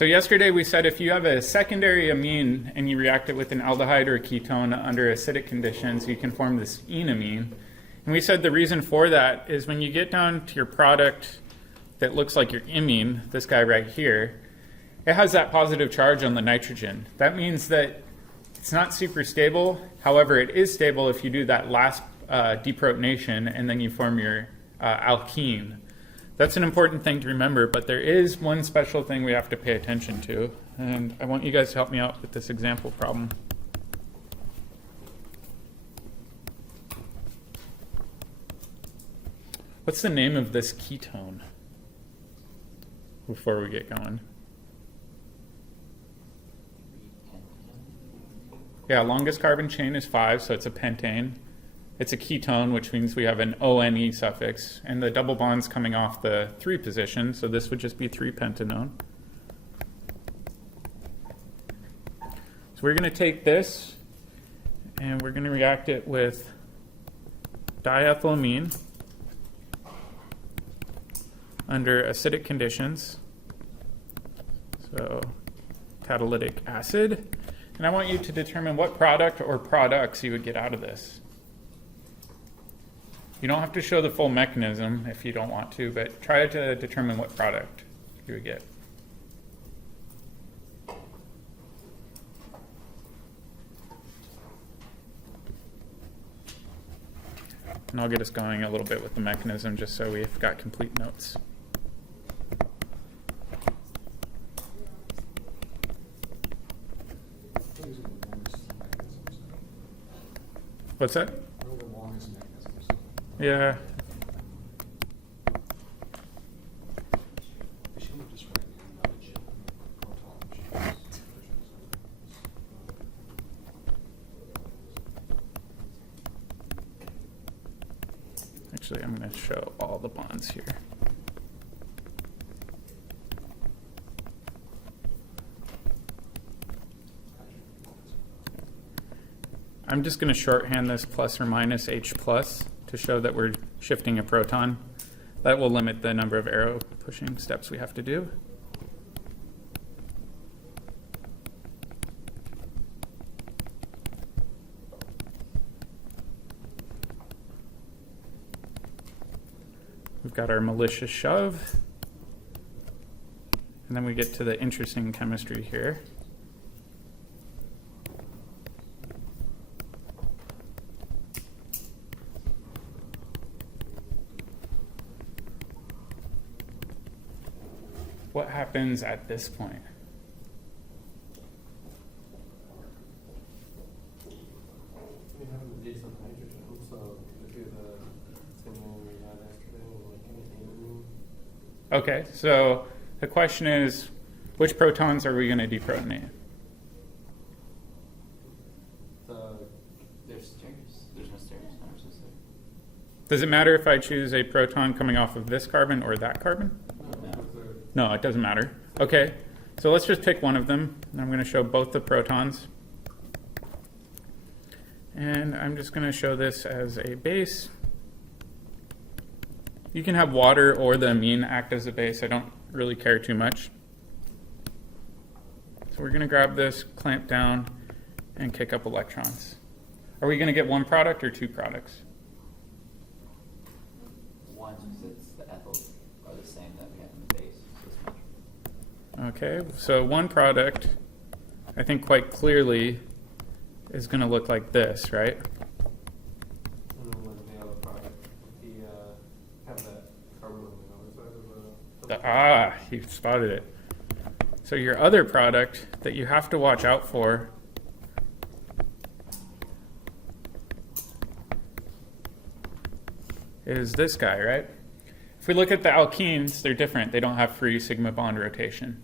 So yesterday we said if you have a secondary amine and you react it with an aldehyde or a ketone under acidic conditions, you can form this enamine. And we said the reason for that is when you get down to your product that looks like your imine, this guy right here, it has that positive charge on the nitrogen. That means that it's not super stable. However, it is stable if you do that last deprotonation and then you form your alkene. That's an important thing to remember, but there is one special thing we have to pay attention to, and I want you guys to help me out with this example problem. What's the name of this ketone before we get going? Yeah, longest carbon chain is 5, so it's a pentane. It's a ketone, which means we have an ONE suffix, and the double bond's coming off the 3 position, so this would just be 3-pentanone. So we're going to take this, and we're going to react it with diethylamine under acidic conditions, so catalytic acid, and I want you to determine what product or products you would get out of this. You don't have to show the full mechanism if you don't want to, but try to determine what product you would get. And I'll get us going a little bit with the mechanism just so we've got complete notes. What's that? Yeah. Actually, I'm going to show all the bonds here. I'm just going to shorthand this plus or minus H plus to show that we're shifting a proton. That will limit the number of arrow pushing steps we have to do. We've got our malicious shove. And then we get to the interesting chemistry here. What happens at this point? Okay, so the question is, which protons are we going to deprotonate? There's no stairs. Does it matter if I choose a proton coming off of this carbon or that carbon? No, it doesn't matter. Okay, so let's just pick one of them. I'm going to show both the protons. And I'm just going to show this as a base. You can have water or the amine act as a base. I don't really care too much. So we're going to grab this, clamp down, and kick up electrons. Are we going to get one product or two products? One, because the ethyls are the same that we have in the base. Okay, so one product, I think quite clearly, is going to look like this, right? And then with the other product, have that carbon on the other side of the... You spotted it. So your other product that you have to watch out for is this guy, right? If we look at the alkenes, they're different. They don't have free sigma bond rotation.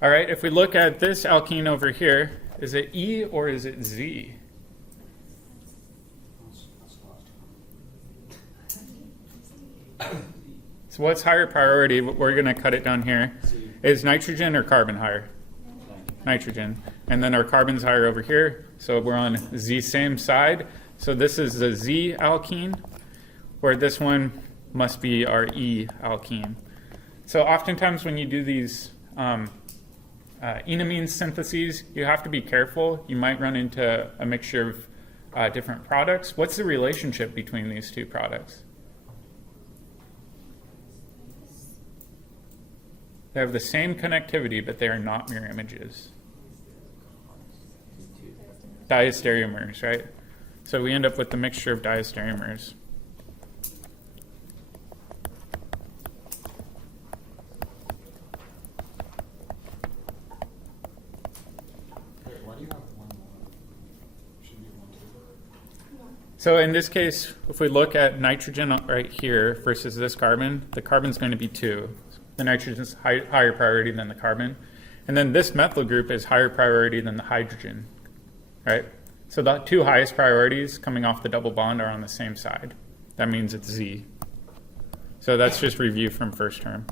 All right, if we look at this alkene over here, is it E or is it Z? So what's higher priority? We're going to cut it down here. Is nitrogen or carbon higher? Nitrogen. And then our carbon's higher over here, so we're on Z same side. So this is the Z alkene, where this one must be our E alkene. So oftentimes when you do these enamine syntheses, you have to be careful. You might run into a mixture of different products. What's the relationship between these two products? They have the same connectivity, but they are not mirror images. Diastereomers, right? So we end up with the mixture of diastereomers. Why do you have one more? Shouldn't be one, two. So in this case, if we look at nitrogen right here versus this carbon, the carbon's going to be 2. The nitrogen is higher priority than the carbon. And then this methyl group is higher priority than the hydrogen, right? So the 2 highest priorities coming off the double bond are on the same side. That means it's Z. So that's just review from first term.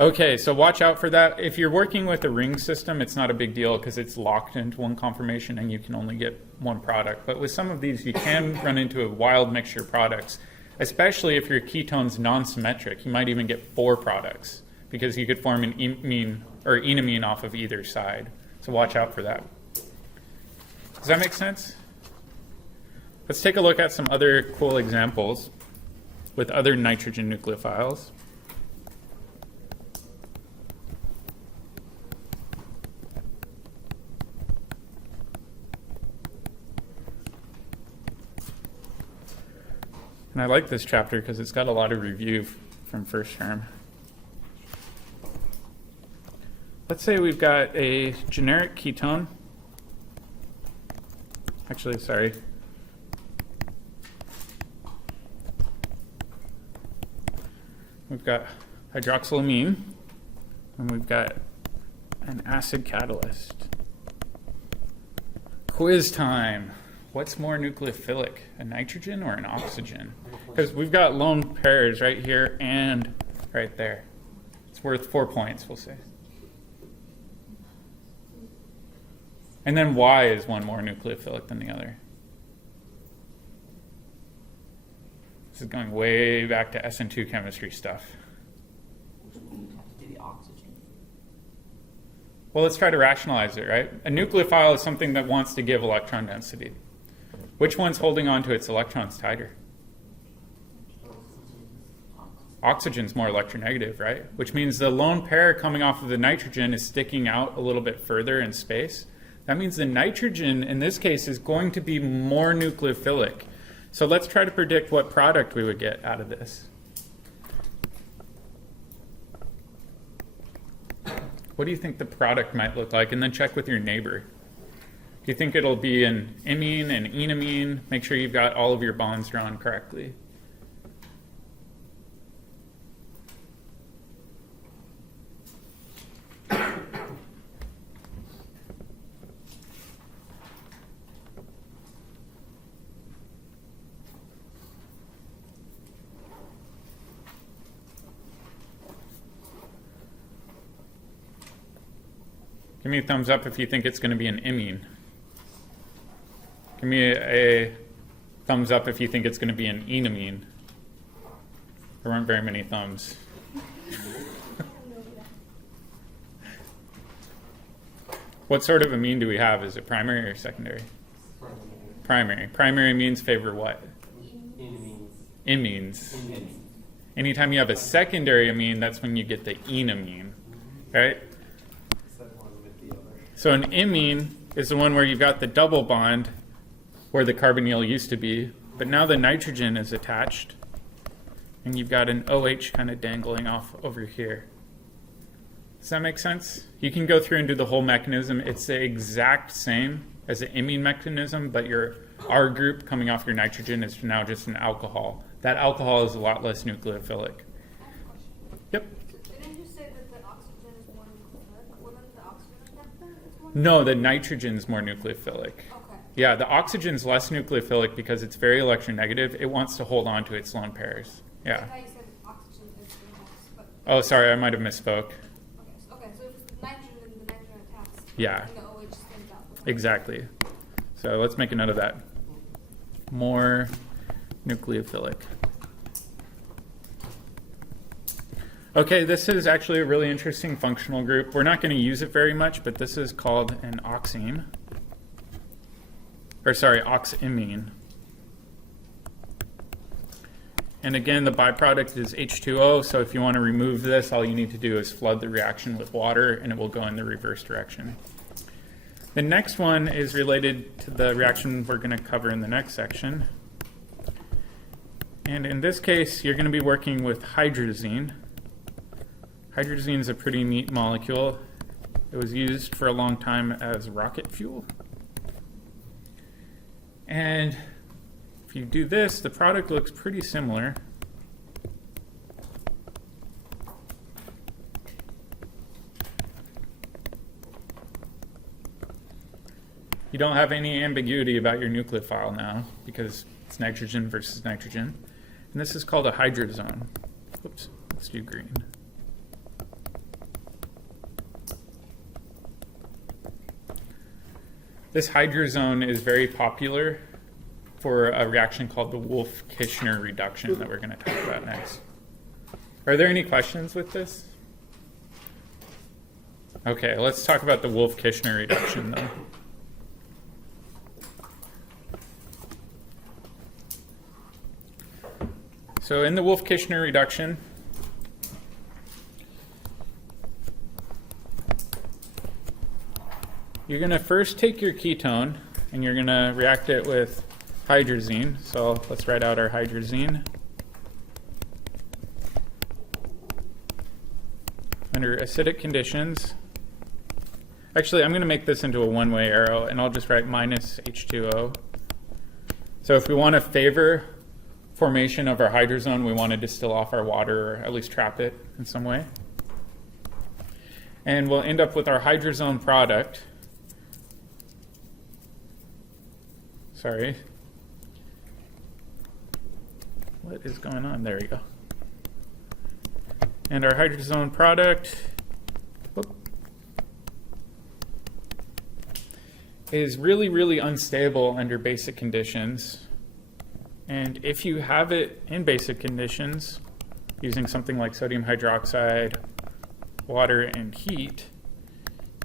Okay, so watch out for that. If you're working with a ring system, it's not a big deal because it's locked into one conformation and you can only get one product. But with some of these, you can run into a wild mixture of products, especially if your ketone's non-symmetric. You might even get 4 products because you could form an imine or enamine off of either side. So watch out for that. Does that make sense? Let's take a look at some other cool examples with other nitrogen nucleophiles. And I like this chapter because it's got a lot of review from first term. Let's say we've got a generic ketone. Actually, sorry. We've got hydroxylamine, and we've got an acid catalyst. Quiz time. What's more nucleophilic, a nitrogen or an oxygen? Because we've got lone pairs right here and right there. It's worth 4 points, we'll say. And then why is one more nucleophilic than the other? This is going way back to SN2 chemistry stuff. Have to do the oxygen. Well, let's try to rationalize it, right? A nucleophile is something that wants to give electron density. Which one's holding on to its electrons tighter? Oxygen's more electronegative, right? Which means the lone pair coming off of the nitrogen is sticking out a little bit further in space. That means the nitrogen, in this case, is going to be more nucleophilic. So let's try to predict what product we would get out of this. What do you think the product might look like? And then check with your neighbor. Do you think it'll be an imine, an enamine? Make sure you've got all of your bonds drawn correctly. Give me a thumbs up if you think it's going to be an imine. Give me a thumbs up if you think it's going to be an enamine. There weren't very many thumbs. What sort of amine do we have? Is it primary or secondary? Primary. Primary amines favor what? Imines. Anytime you have a secondary amine, that's when you get the enamine, right? So an imine is the one where you've got the double bond where the carbonyl used to be, but now the nitrogen is attached, and you've got an OH kind of dangling off over here. Does that make sense? You can go through and do the whole mechanism. It's the exact same as the imine mechanism, but your R group coming off your nitrogen is now just an alcohol. That alcohol is a lot less nucleophilic. Yep. Didn't you say that the oxygen is more nucleophilic? Wasn't the oxygen more? No, the nitrogen's more nucleophilic. Okay. Yeah, the oxygen's less nucleophilic because it's very electronegative. It wants to hold on to its lone pairs. Yeah. I thought you said oxygen is the most, but Oh, sorry, I might have misspoke. okay, so if it's nitrogen, then the nitrogen attacks. Yeah. And the OH stands out. Exactly. So let's make a note of that. More nucleophilic. Okay, this is actually a really interesting functional group. We're not going to use it very much, but this is called an oxime. Or sorry, oximine. And again, the byproduct is H2O, so if you want to remove this, all you need to do is flood the reaction with water, and it will go in the reverse direction. The next one is related to the reaction we're going to cover in the next section. And in this case, you're going to be working with hydrazine. Hydrazine is a pretty neat molecule. It was used for a long time as rocket fuel. And if you do this, the product looks pretty similar. You don't have any ambiguity about your nucleophile now because it's nitrogen versus nitrogen. And this is called a hydrazone. Oops, let's do green. This hydrazone is very popular for a reaction called the Wolff-Kishner reduction that we're going to talk about next. Are there any questions with this? Okay, let's talk about the Wolff-Kishner reduction though. So in the Wolff-Kishner reduction, you're going to first take your ketone and you're going to react it with hydrazine. So let's write out our hydrazine. Under acidic conditions, actually I'm going to make this into a one-way arrow and I'll just write minus H2O. So if we want to favor formation of our hydrazone, we want to distill off our water or at least trap it in some way. And we'll end up with our hydrazone product. Sorry. What is going on? There we go. And our hydrazone product is really, really unstable under basic conditions. And if you have it in basic conditions, using something like sodium hydroxide, water, and heat,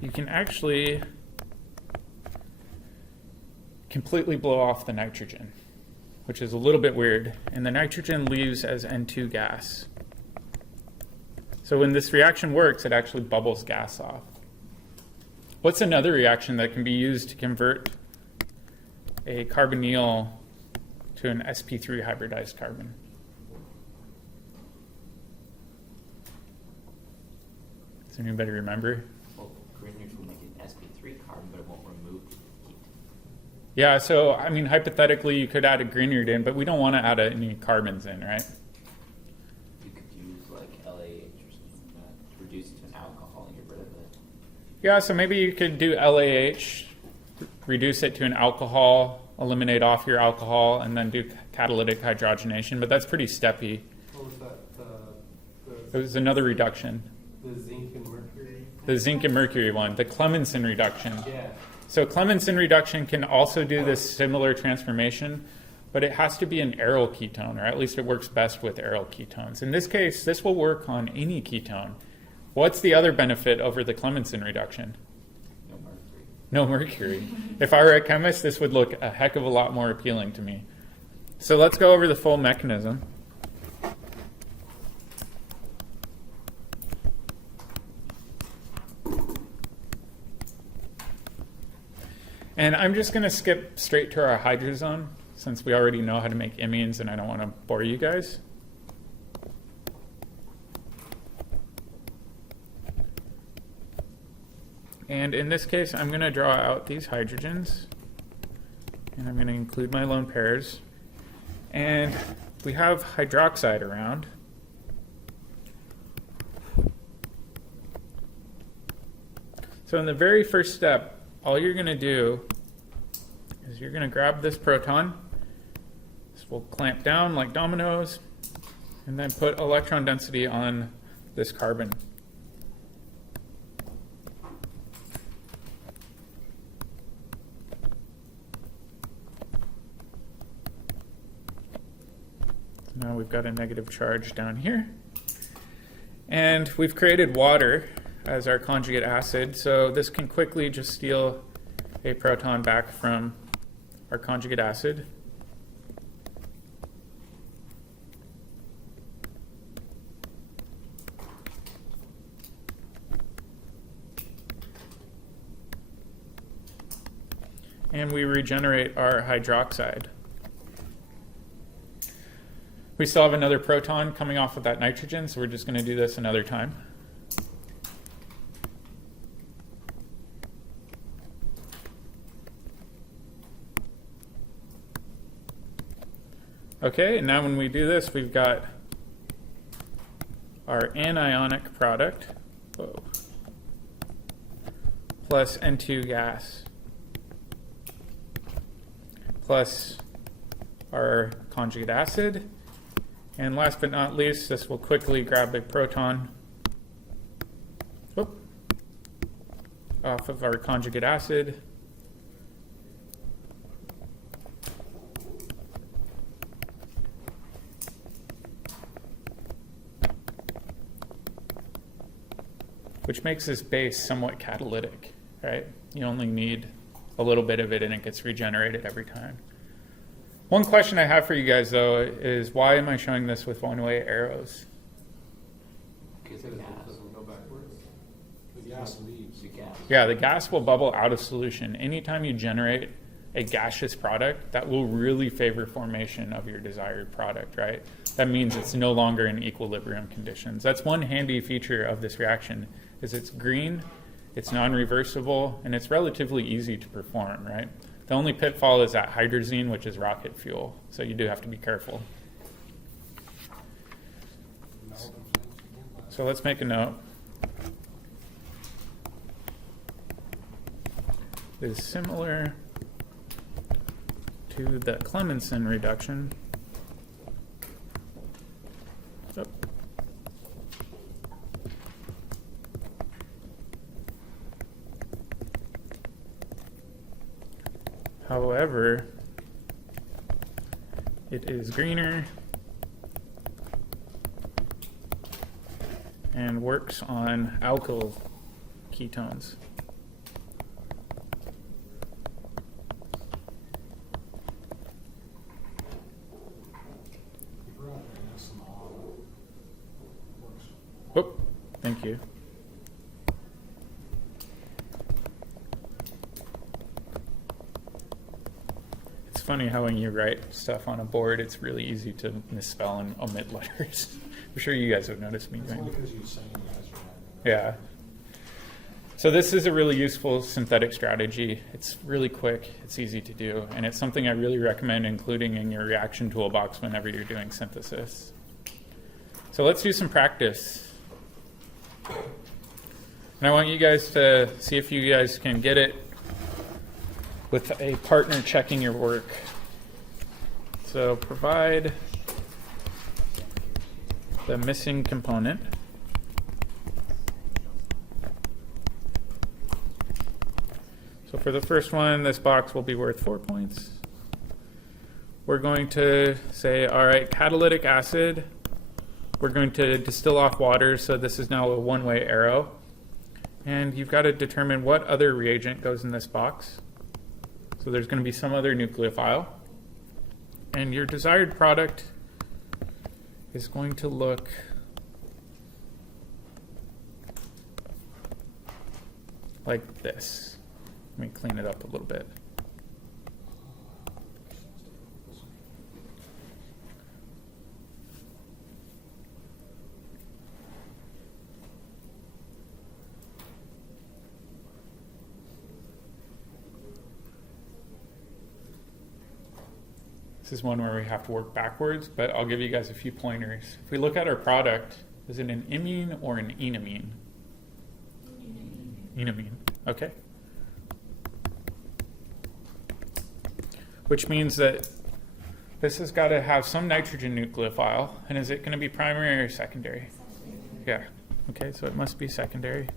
you can actually completely blow off the nitrogen, which is a little bit weird. And the nitrogen leaves as N2 gas. So when this reaction works, it actually bubbles gas off. What's another reaction that can be used to convert a carbonyl to an sp3 hybridized carbon? Does anybody remember? Well, Grignard will make an sp3 carbon, but it won't remove heat. Yeah, so I mean, hypothetically, you could add a Grignard in, but we don't want to add any carbons in, right? You could use like LAH or something like that to reduce it to an alcohol and get rid of it. Yeah, so maybe you could do LAH, reduce it to an alcohol, eliminate off your alcohol, and then do catalytic hydrogenation, but that's pretty steppy. What was that? It was another reduction. The zinc and mercury? The zinc and mercury one, the Clemmensen reduction. Yeah. So Clemmensen reduction can also do this similar transformation, but it has to be an aryl ketone, or at least it works best with aryl ketones. In this case, this will work on any ketone. What's the other benefit over the Clemmensen reduction? No mercury. No mercury. If I were a chemist, this would look a heck of a lot more appealing to me. So let's go over the full mechanism. And I'm just going to skip straight to our hydrazone, since we already know how to make imines and I don't want to bore you guys. And in this case, I'm going to draw out these hydrogens. And I'm going to include my lone pairs. And we have hydroxide around. So in the very first step, all you're going to do is you're going to grab this proton. This will clamp down like dominoes, and then put electron density on this carbon. So now we've got a negative charge down here. And we've created water as our conjugate acid, so this can quickly just steal a proton back from our conjugate acid. And we regenerate our hydroxide. We still have another proton coming off of that nitrogen, so we're just going to do this another time. Okay, and now when we do this, we've got our anionic product, plus N2 gas, plus our conjugate acid. And last but not least, this will quickly grab a proton off of our conjugate acid. Which makes this base somewhat catalytic, right? You only need a little bit of it and it gets regenerated every time. One question I have for you guys, though, is why am I showing this with one-way arrows? Because Because the it gas. doesn't go backwards. The gas leaves. The gas. Yeah, the gas will bubble out of solution. Anytime you generate a gaseous product, that will really favor formation of your desired product, right? That means it's no longer in equilibrium conditions. That's one handy feature of this reaction, is it's green, it's non-reversible, and it's relatively easy to perform, right? The only pitfall is that hydrazine, which is rocket fuel, so you do have to be careful. So let's make a note. It is similar to the Clemmensen reduction. Oh. However, it is greener and works on alkyl ketones. Oh, thank you. It's funny how when you write stuff on a board, it's really easy to misspell and omit letters. I'm sure you guys have noticed me It's doing only it. because you're saying you guys are having. Yeah. So this is a really useful synthetic strategy. It's really quick, it's easy to do, and it's something I really recommend including in your reaction toolbox whenever you're doing synthesis. So let's do some practice. And I want you guys to see if you guys can get it with a partner checking your work. So provide the missing component. So for the first one, this box will be worth 4 points. We're going to say, all right, catalytic acid. We're going to distill off water, so this is now a one-way arrow. And you've got to determine what other reagent goes in this box. So there's going to be some other nucleophile. And your desired product is going to look like this. Let me clean it up a little bit. This is one where we have to work backwards, but I'll give you guys a few pointers. If we look at our product, is it an imine or an enamine? Enamine, okay. Which means that this has got to have some nitrogen nucleophile, and is it going to be primary or secondary? Yeah, okay, so it must be secondary.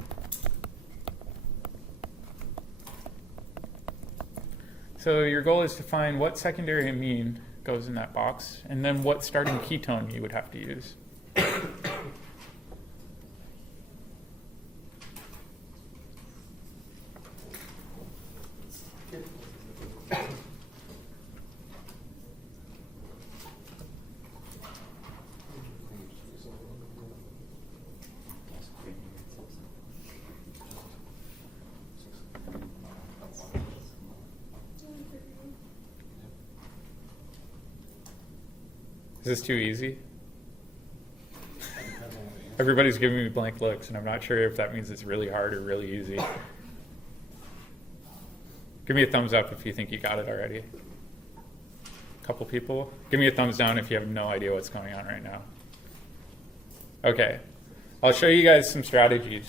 So your goal is to find what secondary amine goes in that box, and then what starting ketone you would have to use. Is this too easy? That depends on what the answer. Everybody's giving me blank looks, and I'm not sure if that means it's really hard or really easy. Give me a thumbs up if you think you got it already. Couple people. Give me a thumbs down if you have no idea what's going on right now. Okay. I'll show you guys some strategies.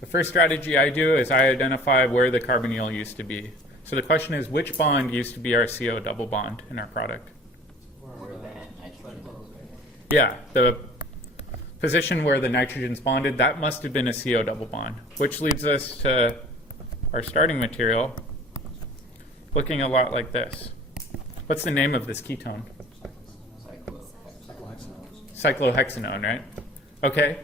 The first strategy I do is I identify where the carbonyl used to be. So the question is, which bond used to be our CO double bond in our product? Where the nitrogen is. Yeah, the position where the nitrogen's bonded, that must have been a CO double bond, which leads us to our starting material looking a lot like this. What's the name of this ketone? Cyclohexanone, right? Okay.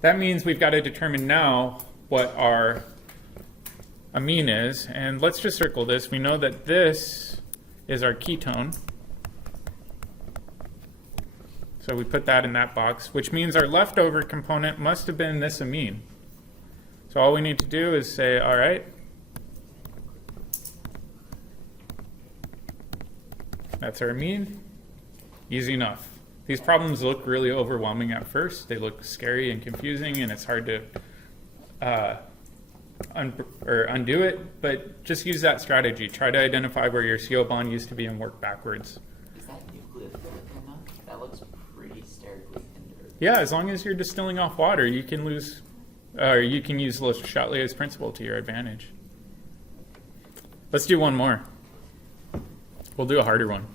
That means we've got to determine now what our amine is. And let's just circle this. We know that this is our ketone. So we put that in that box, which means our leftover component must have been this amine. So all we need to do is say, all right, that's our amine. Easy enough. These problems look really overwhelming at first. They look scary and confusing, and it's hard to undo it, but just use that strategy. Try to identify where your CO bond used to be and work backwards. Is that nucleophilic or not? That looks pretty sterically hindered. Yeah, as long as you're distilling off water, you can use Le Chatelier's principle to your advantage. Let's do one more. We'll do a harder one.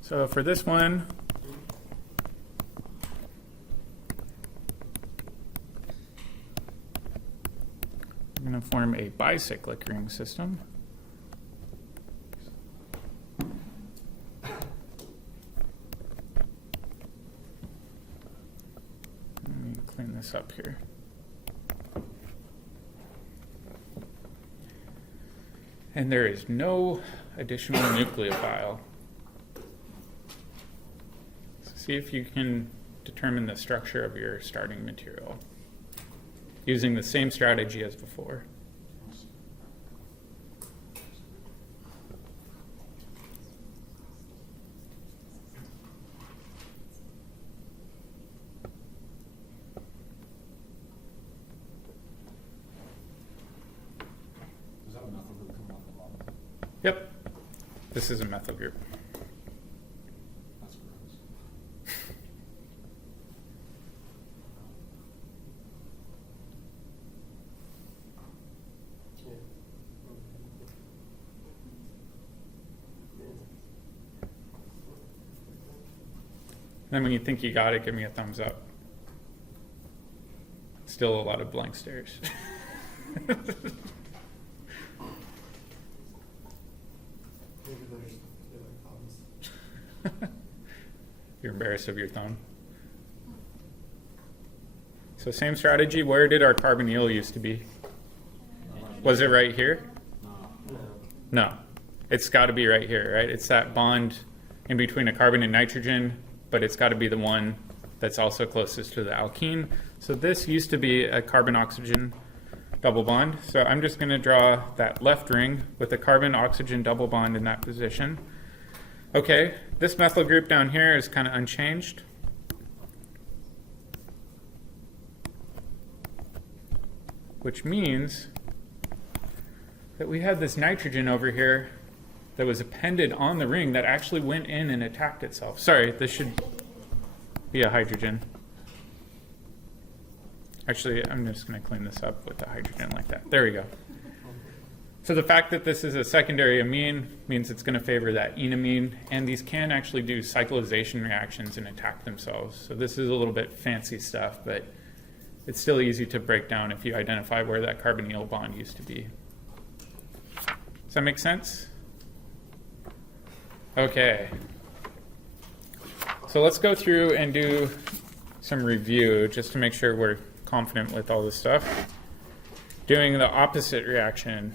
So for this one, I'm going to form a bicyclic ring system. Let me clean this up here. And there is no additional nucleophile. See if you can determine the structure of your starting material using the same strategy as before. Does that methyl group come off the bottom? Yep, this is a methyl group. That's gross. Then when you think you got it, give me a thumbs up. Still a lot of blank stares. Maybe there's thumbs. You're embarrassed of your thumb. So same strategy. Where did our carbonyl used to be? Was it right here? No. No. It's got to be right here, right? It's that bond in between a carbon and nitrogen, but it's got to be the one that's also closest to the alkene. So this used to be a carbon-oxygen double bond. So I'm just going to draw that left ring with the carbon-oxygen double bond in that position. Okay, this methyl group down here is kind of unchanged. Which means that we have this nitrogen over here that was appended on the ring that actually went in and attacked itself. Sorry, this should be a hydrogen. Actually, I'm just going to clean this up with the hydrogen like that. There we go. So the fact that this is a secondary amine means it's going to favor that enamine, and these can actually do cyclization reactions and attack themselves. So this is a little bit fancy stuff, but it's still easy to break down if you identify where that carbonyl bond used to be. Does that make sense? Okay. So let's go through and do some review just to make sure we're confident with all this stuff. Doing the opposite reaction.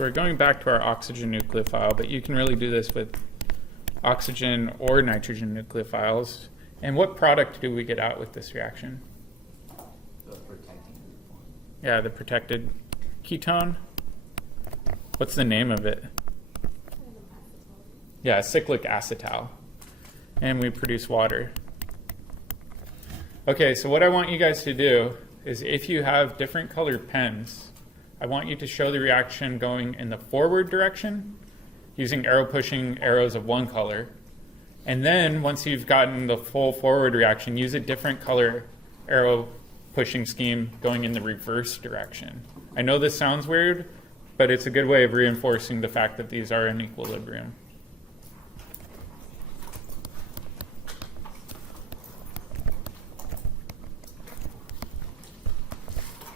So we're going back to our oxygen nucleophile, but you can really do this with oxygen or nitrogen nucleophiles. And what product do we get out with this reaction? The protecting group one. Yeah, the protected ketone. What's the name of it? Yeah, cyclic acetal. And we produce water. Okay, so what I want you guys to do is if you have different colored pens, I want you to show the reaction going in the forward direction using arrow pushing arrows of one color. And then once you've gotten the full forward reaction, use a different color arrow pushing scheme going in the reverse direction. I know this sounds weird, but it's a good way of reinforcing the fact that these are in equilibrium.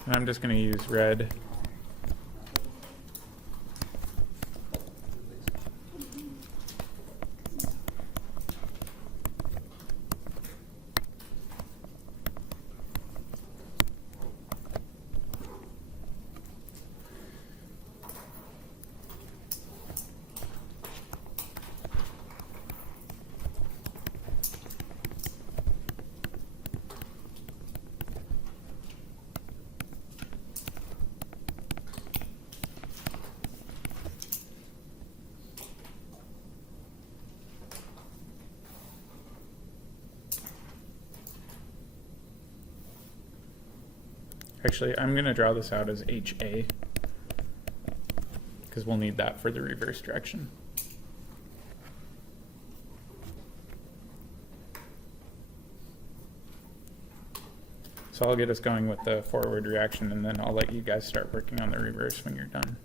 And I'm just going to use red. Actually, I'm going to draw this out as HA because we'll need that for the reverse direction. So I'll get us going with the forward reaction, and then I'll let you guys start working on the reverse when you're done.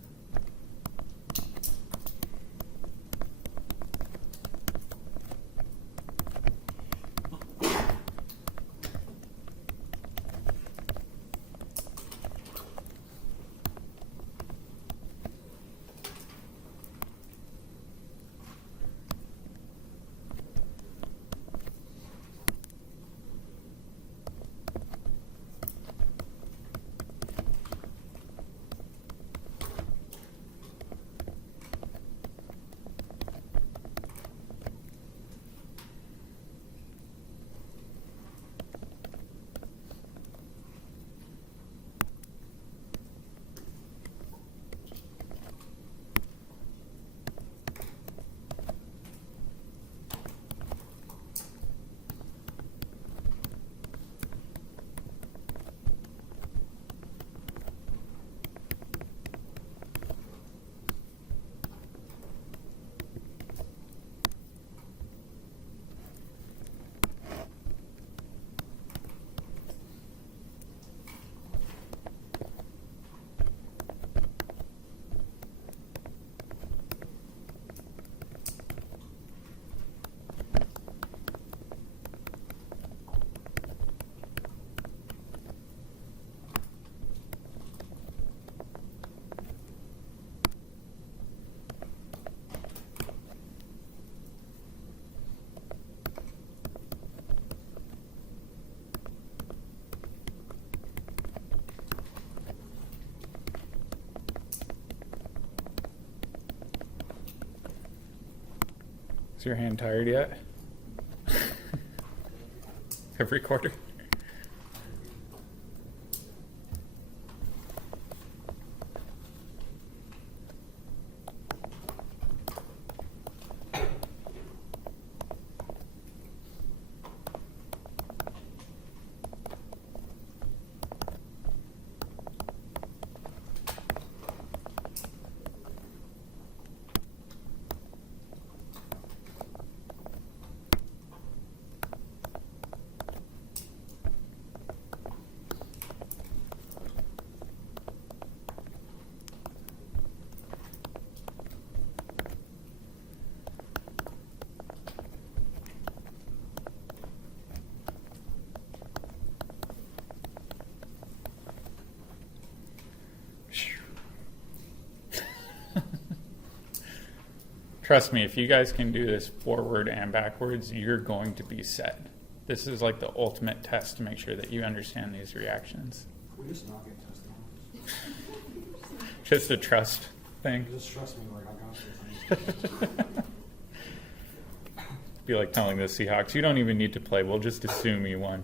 Is your hand tired yet? Every quarter? Trust me, if you guys can do this forward and backwards, you're going to be set. This is like the ultimate test to make sure that you understand these reactions. We just not get tested on. Just a trust thing. Just trust me, like I got this. Be like telling the Seahawks, you don't even need to play. We'll just assume you won.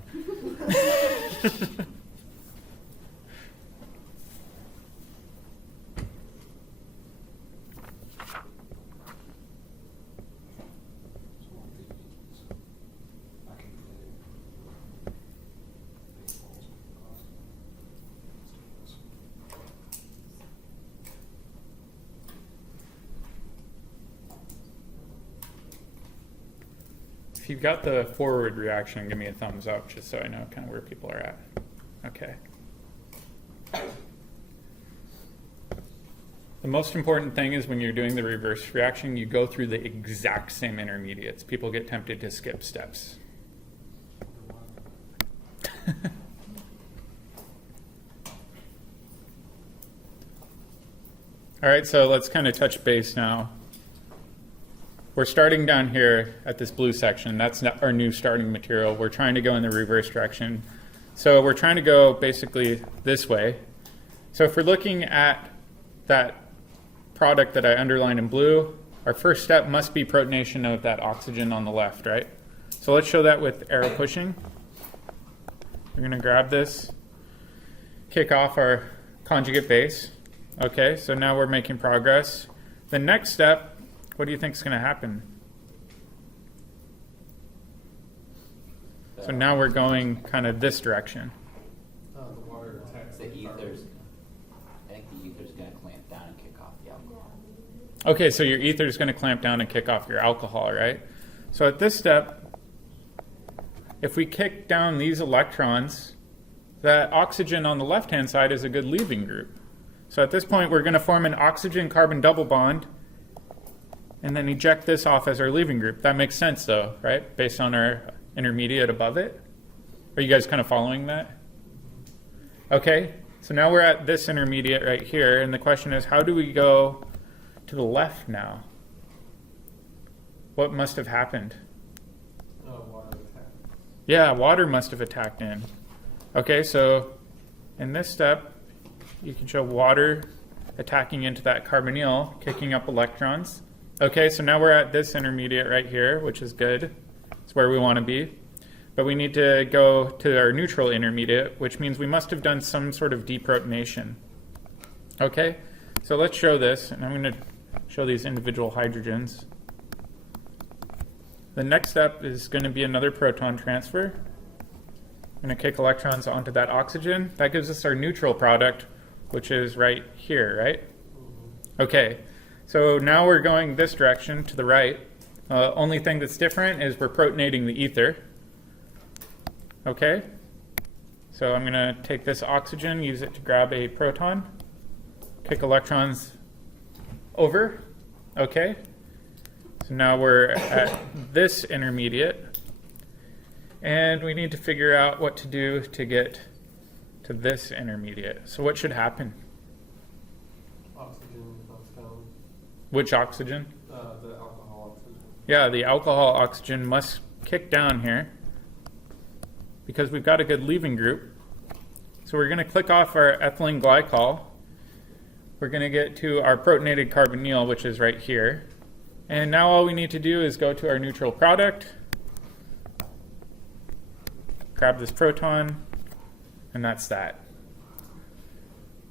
If you've got the forward reaction, give me a thumbs up just so I know kind of where people are at. Okay. The most important thing is when you're doing the reverse reaction, you go through the exact same intermediates. People get tempted to skip steps. All right, so let's kind of touch base now. We're starting down here at this blue section. That's our new starting material. We're trying to go in the reverse direction. So we're trying to go basically this way. So if we're looking at that product that I underlined in blue, our first step must be protonation of that oxygen on the left, right? So let's show that with arrow pushing. We're going to grab this, kick off our conjugate base. Okay, so now we're making progress. The next step, what do you think is going to happen? So now we're going kind of this direction. The water attacks The the ether's, I think the ether's going to clamp down and kick off the alcohol. Okay, so your ether is going to clamp down and kick off your alcohol, right? So at this step, if we kick down these electrons, that oxygen on the left-hand side is a good leaving group. So at this point, we're going to form an oxygen-carbon double bond and then eject this off as our leaving group. That makes sense, though, right? Based on our intermediate above it. Are you guys kind of following that? Okay, so now we're at this intermediate right here, and the question is, how do we go to the left now? What must have happened? water attack. Yeah, water must have attacked in. Okay, so in this step, you can show water attacking into that carbonyl, kicking up electrons. Okay, so now we're at this intermediate right here, which is good. It's where we want to be. But we need to go to our neutral intermediate, which means we must have done some sort of deprotonation. Okay, so let's show this, and I'm going to show these individual hydrogens. The next step is going to be another proton transfer. I'm going to kick electrons onto that oxygen. That gives us our neutral product, which is right here, right? Okay, so now we're going this direction to the right. Only thing that's different is we're protonating the ether. Okay, so I'm going to take this oxygen, use it to grab a proton, kick electrons over. Okay, so now we're at this intermediate, and we need to figure out what to do to get to this intermediate. So what should happen? Oxygen comes down. Which oxygen? The alcohol oxygen. Yeah, the alcohol oxygen must kick down here because we've got a good leaving group. So we're going to click off our ethylene glycol. We're going to get to our protonated carbonyl, which is right here. And now all we need to do is go to our neutral product, grab this proton, and that's that.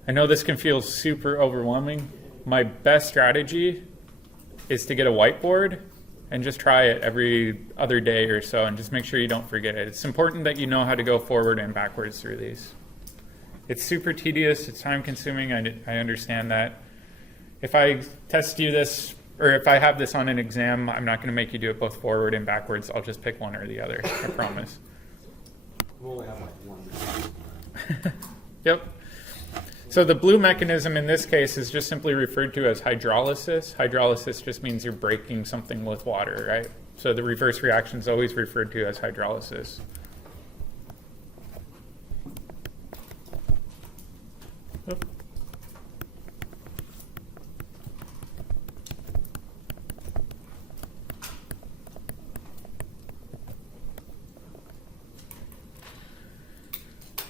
I know this can feel super overwhelming. My best strategy is to get a whiteboard and just try it every other day or so and just make sure you don't forget it. It's important that you know how to go forward and backwards through these. It's super tedious, it's time consuming, I understand that. If I test you this, or if I have this on an exam, I'm not going to make you do it both forward and backwards. I'll just pick one or the other, I promise. We only have like one. Yep. So the blue mechanism in this case is just simply referred to as hydrolysis. Hydrolysis just means you're breaking something with water, right? So the reverse reaction is always referred to as hydrolysis. Oop.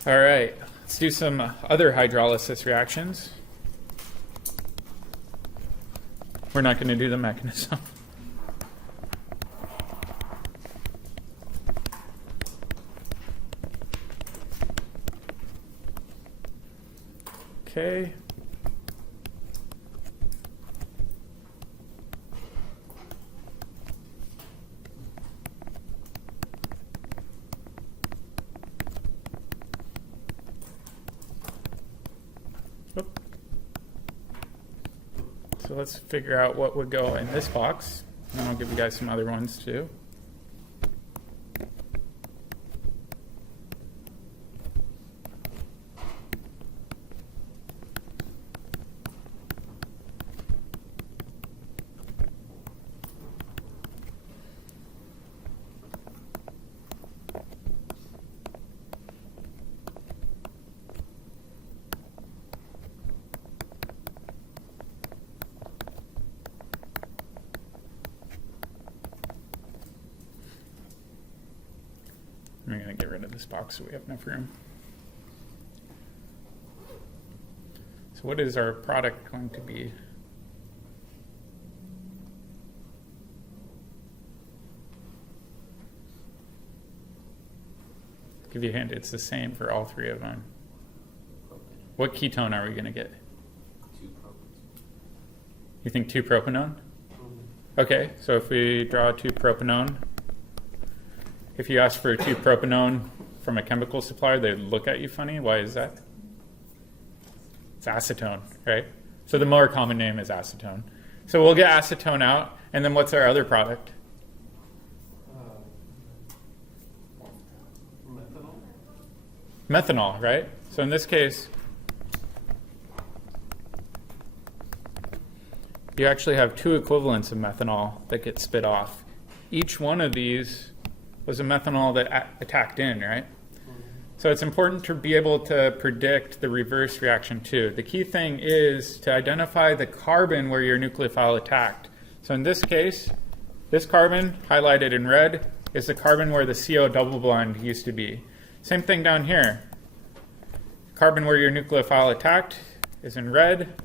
All right, let's do some other hydrolysis reactions. We're not going to do the mechanism. Okay. Oop. So let's figure out what would go in this box, and then I'll give you guys some other ones too. I'm going to get rid of this box so we have enough room. So what is our product going to be? Give you a hint, it's the same for all three of them. Propane. What ketone are we going to get? 2 propanes. You think 2-propanone? Mm-hmm. Okay, so if we draw 2-propanone, if you ask for 2-propanone from a chemical supplier, they'd look at you funny. Why is that? It's acetone, right? So the more common name is acetone. So we'll get acetone out, and then what's our other product? Methanol? Methanol, right? So in this case, you actually have 2 equivalents of methanol that get spit off. Each one of these was a methanol that attacked in, right? So it's important to be able to predict the reverse reaction too. The key thing is to identify the carbon where your nucleophile attacked. So in this case, this carbon highlighted in red is the carbon where the CO double bond used to be. Same thing down here. Carbon where your nucleophile attacked is in red,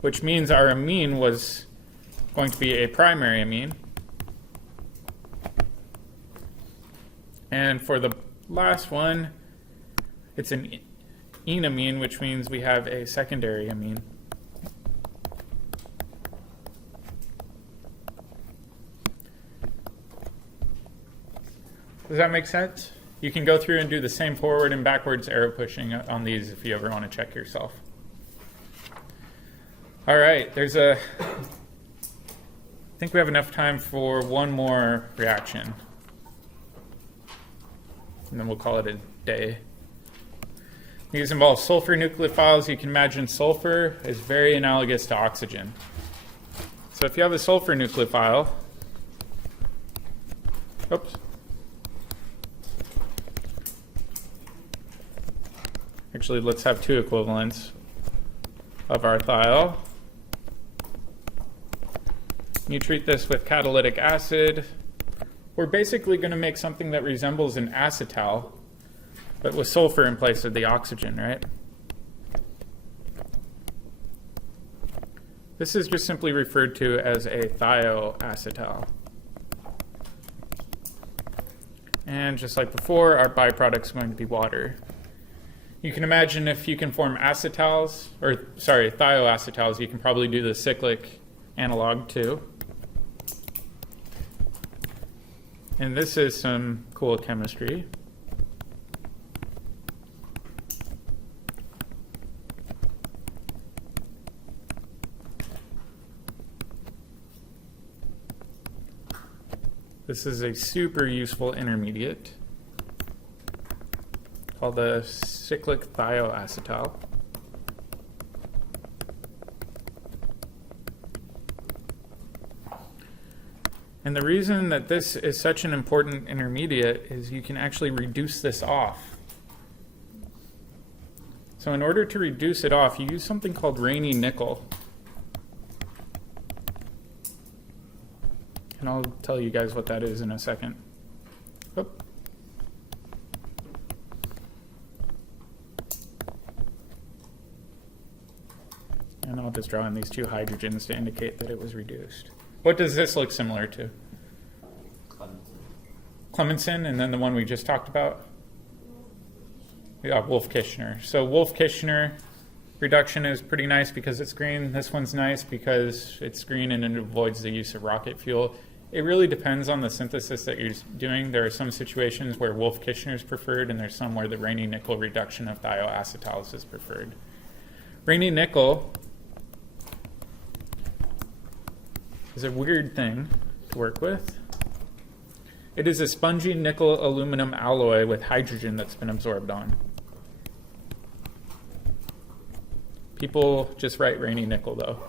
which means our amine was going to be a primary amine. And for the last one, it's an enamine, which means we have a secondary amine. Does that make sense? You can go through and do the same forward and backwards arrow pushing on these if you ever want to check yourself. All right, I think we have enough time for one more reaction. And then we'll call it a day. These involve sulfur nucleophiles. You can imagine sulfur is very analogous to oxygen. So if you have a sulfur nucleophile, oops. Actually, let's have 2 equivalents of our thiol. You treat this with catalytic acid. We're basically going to make something that resembles an acetal, but with sulfur in place of the oxygen, right? This is just simply referred to as a thioacetal. And just like before, our byproduct is going to be water. You can imagine if you can form thioacetals, you can probably do the cyclic analog too. And this is some cool chemistry. This is a super useful intermediate called the cyclic thioacetal. And the reason that this is such an important intermediate is you can actually reduce this off. So in order to reduce it off, you use something called Raney nickel. And I'll tell you guys what that is in a second. Oop. And I'll just draw in these two hydrogens to indicate that it was reduced. What does this look similar to? Clemmensen, and then the one we just talked about? Yeah, Wolff-Kishner. So Wolff-Kishner reduction is pretty nice because it's green. This one's nice because it's green and it avoids the use of rocket fuel. It really depends on the synthesis that you're doing. There are some situations where Wolff-Kishner is preferred, and there's some where the Raney nickel reduction of thioacetals is preferred. Raney nickel is a weird thing to work with. It is a spongy nickel aluminum alloy with hydrogen that's been absorbed on. People just write Raney nickel though.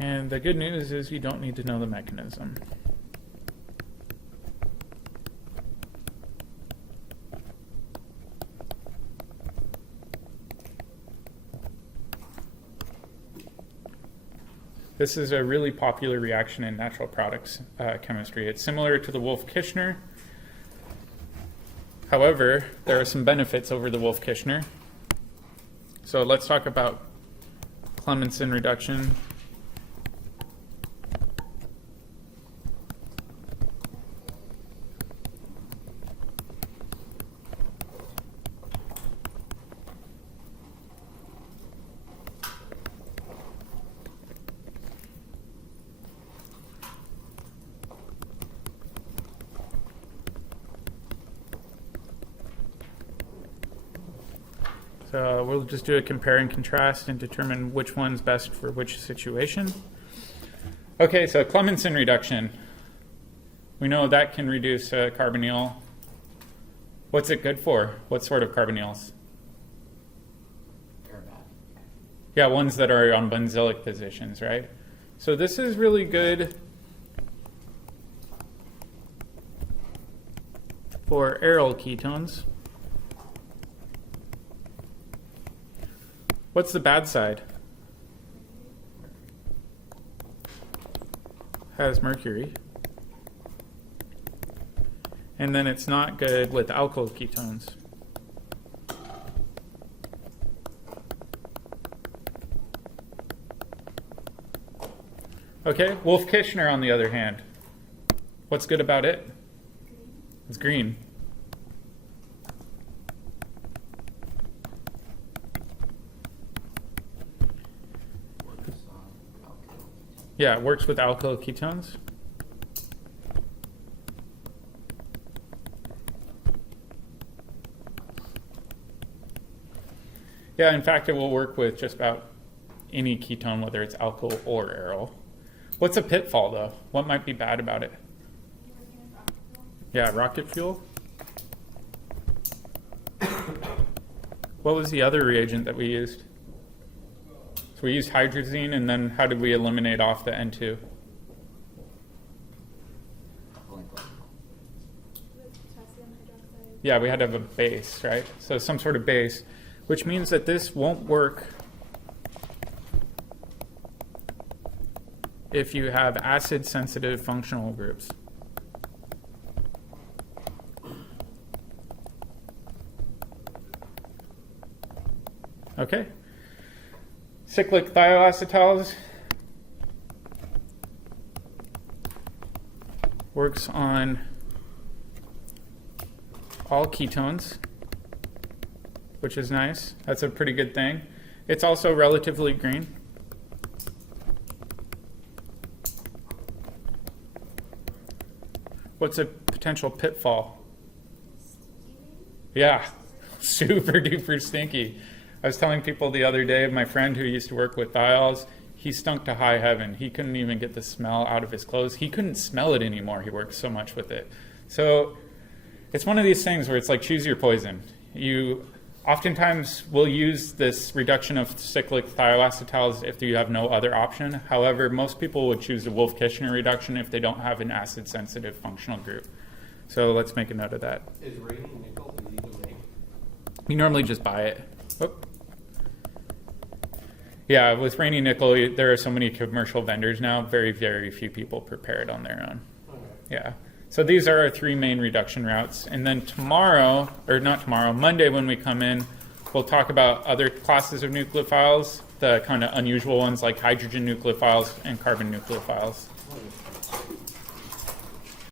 And the good news is you don't need to know the mechanism. This is a really popular reaction in natural products chemistry. It's similar to the Wolff-Kishner. However, there are some benefits over the Wolff-Kishner. So let's talk about Clemmensen reduction. So we'll just do a compare and contrast and determine which one's best for which situation. Okay, so Clemmensen reduction. We know that can reduce carbonyl. What's it good for? What sort of carbonyls? Aromatic. Yeah, ones that are on benzylic positions, right? So this is really good for aryl ketones. What's the bad side? Has mercury. And then it's not good with alkyl ketones. Okay, Wolff-Kishner on the other hand. What's good about it? It's green. Yeah, it works with alkyl ketones. Yeah, in fact, it will work with just about any ketone, whether it's alkyl or aryl. What's a pitfall, though? What might be bad about it? Yeah, rocket fuel. What was the other reagent that we used? So we used hydrazine, and then how did we eliminate off the N2? Yeah, we had to have a base, right? So some sort of base, which means that this won't work if you have acid-sensitive functional groups. Okay. Cyclic thioacetals works on all ketones, which is nice. That's a pretty good thing. It's also relatively green. What's a potential pitfall? Yeah, super duper stinky. I was telling people the other day, my friend who used to work with thiols, he stunk to high heaven. He couldn't even get the smell out of his clothes. He couldn't smell it anymore. He worked so much with it. So it's one of these things where it's like choose your poison. You oftentimes will use this reduction of cyclic thioacetals if you have no other option. However, most people would choose a Wolff-Kishner reduction if they don't have an acid-sensitive functional group. So let's make a note of that. Is Raney nickel easy to make? You normally just buy it. Oh. Yeah, with Rainy Nickel, there are so many commercial vendors now, very, very few people prepare it on their own. Okay. Yeah. So these are our three main reduction routes. And then tomorrow, or not tomorrow, Monday when we come in, we'll talk about other classes of nucleophiles, the kind of unusual ones like hydrogen nucleophiles and carbon nucleophiles. Okay.